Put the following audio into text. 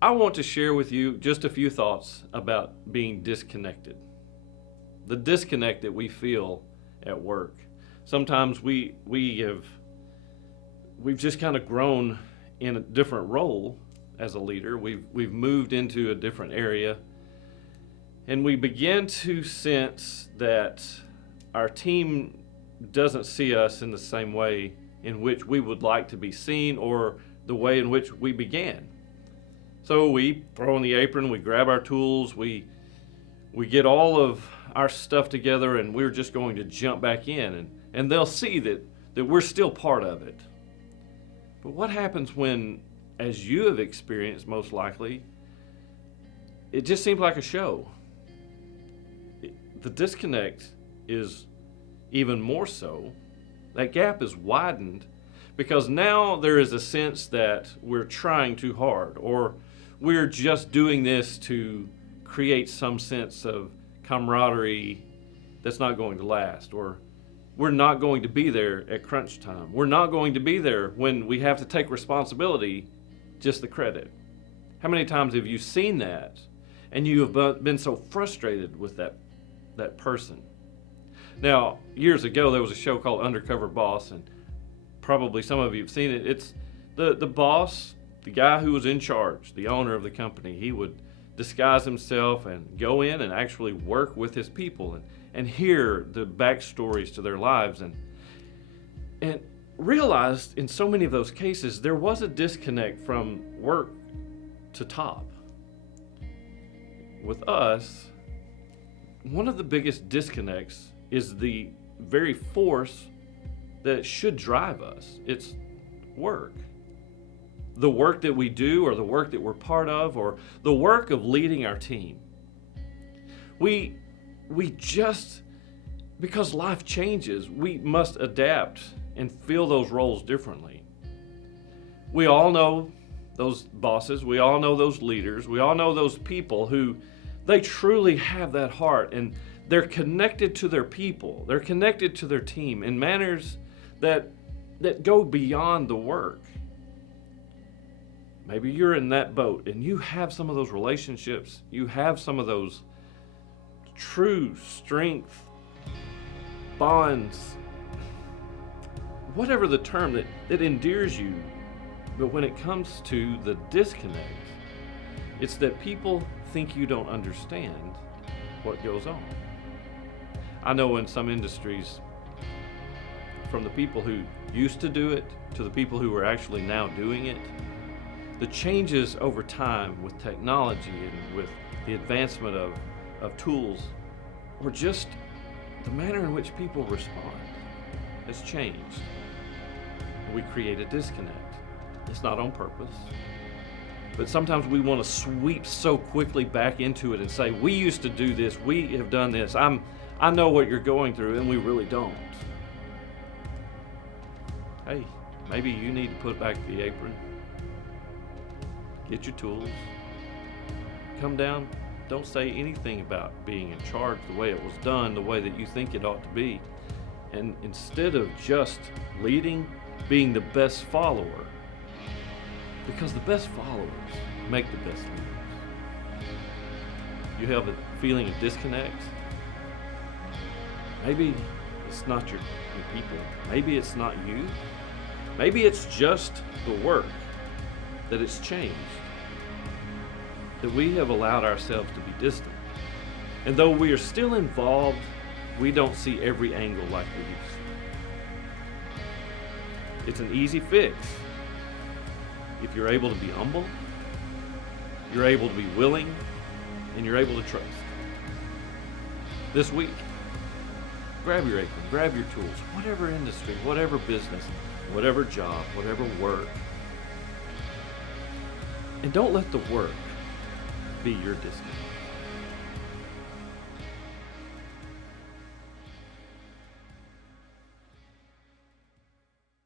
I want to share with you just a few thoughts about being disconnected. The disconnect that we feel at work. Sometimes we've just kind of grown in a different role as a leader. We've moved into a different area, and we begin to sense that our team doesn't see us in the same way in which we would like to be seen, or the way in which we began. So we throw on the apron, we grab our tools, we get all of our stuff together, and we're just going to jump back in, and they'll see that we're still part of it. But what happens when, as you have experienced most likely, it just seems like a show? The disconnect is even more so. That gap is widened because now there is a sense that we're trying too hard, or we're just doing this to create some sense of camaraderie that's not going to last, or we're not going to be there at crunch time. We're not going to be there when we have to take responsibility, just the credit. How many times have you seen that and you have been so frustrated with that person? Now, years ago, there was a show called Undercover Boss, and probably some of you have seen it. It's the boss, the guy who was in charge, the owner of the company. He would disguise himself and go in and actually work with his people and hear the backstories to their lives, and realized in so many of those cases there was a disconnect from work to top. With us, one of the biggest disconnects is the very force that should drive us. It's work. The work that we do, or the work that we're part of, or the work of leading our team. We just, because life changes, we must adapt and fill those roles differently. We all know those bosses, we all know those leaders, we all know those people who they truly have that heart, and they're connected to their people, they're connected to their team in manners that go beyond the work. Maybe you're in that boat and you have some of those relationships, you have some of those true strength, bonds, whatever the term that endears you. But when it comes to the disconnect, it's that people think you don't understand what goes on. I know in some industries, from the people who used to do it to the people who are actually now doing it, the changes over time with technology and with the advancement of tools, or just the manner in which people respond has changed. We create a disconnect. It's not on purpose, but sometimes we want to sweep so quickly back into it and say, we used to do this, we have done this, I know what you're going through, and we really don't. Hey, maybe you need to put back the apron, get your tools, come down. Don't say anything about being in charge the way it was done, the way that you think it ought to be. And instead of just leading, being the best follower, because the best followers make the best leaders. You have a feeling of disconnect. Maybe it's not your people. Maybe it's not you. Maybe it's just the work that it's changed. That we have allowed ourselves to be distant. And though we are still involved, we don't see every angle like we used to. It's an easy fix. If you're able to be humble, you're able to be willing, and you're able to trust. This week, grab your apron, grab your tools, whatever industry, whatever business, whatever job, whatever work. And don't let the work be your disconnect.